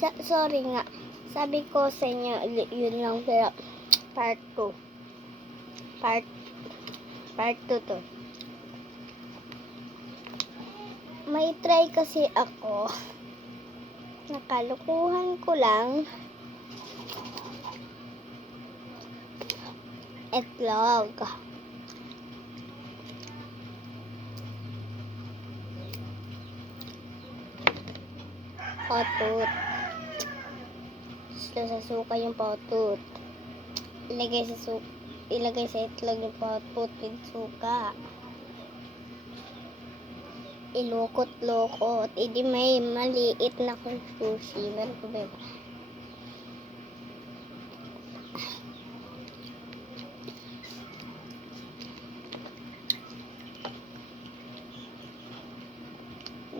Sorry nga. Sabi ko sa inyo, yun lang pero part 2. Part 2 to. May try kasi ako. Nakalukuhan ko lang. Itlog. Potut. Sa suka yung potut. Ilagay sa itlog yung potut with suka. Ilukot-lukot. Di may maliit na kung sushi. Meron ko ba yun?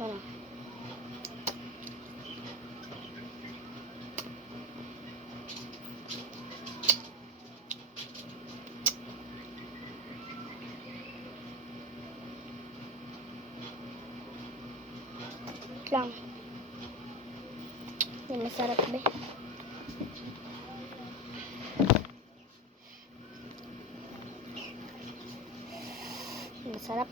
Ano? Lang. Hindi masarap ba? Masarap.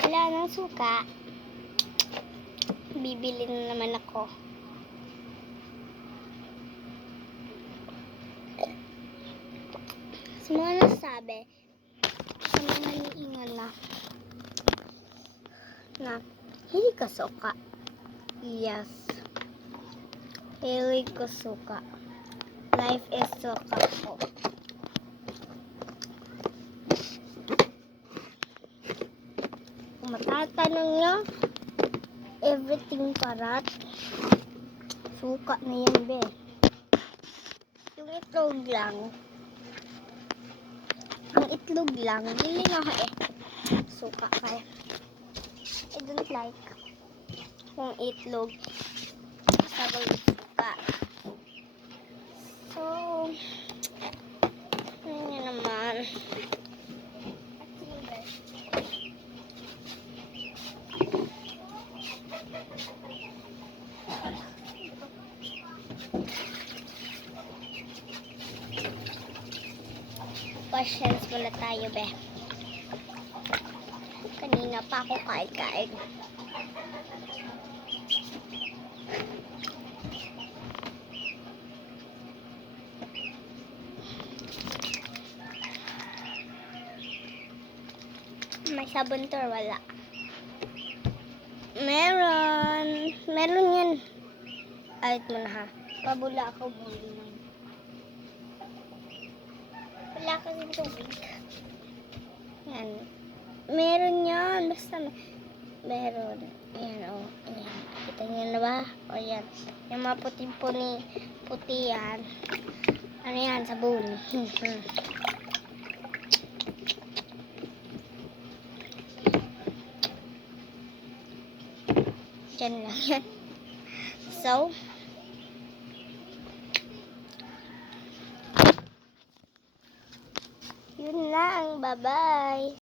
Wala nang suka. Bibili na naman ako. Sa mga nasabi, sa mga niingan na hindi ka suka. Yes. Hindi ko suka. Life is suka po. Kung matatanong nyo, everything parat, suka na yan, be. Yung itlog lang, ang itlog lang, hindi nga suka kaya. I don't like kung itlog sabay suka. So, ano naman. Patience muna tayo, be. Kanina pa ako kain-kain. May sabon to or wala? Meron. Meron yan. Ayot mo na ha. Pabula ako muli. Wala kasi tubig. Yan. Meron yan. Basta meron. Ayan o. Ayan. Kita nyo na ba? O yan. Yung mga puti yan. Ano yan? Sabon. Diyan lang yan. So, yun lang. Bye-bye.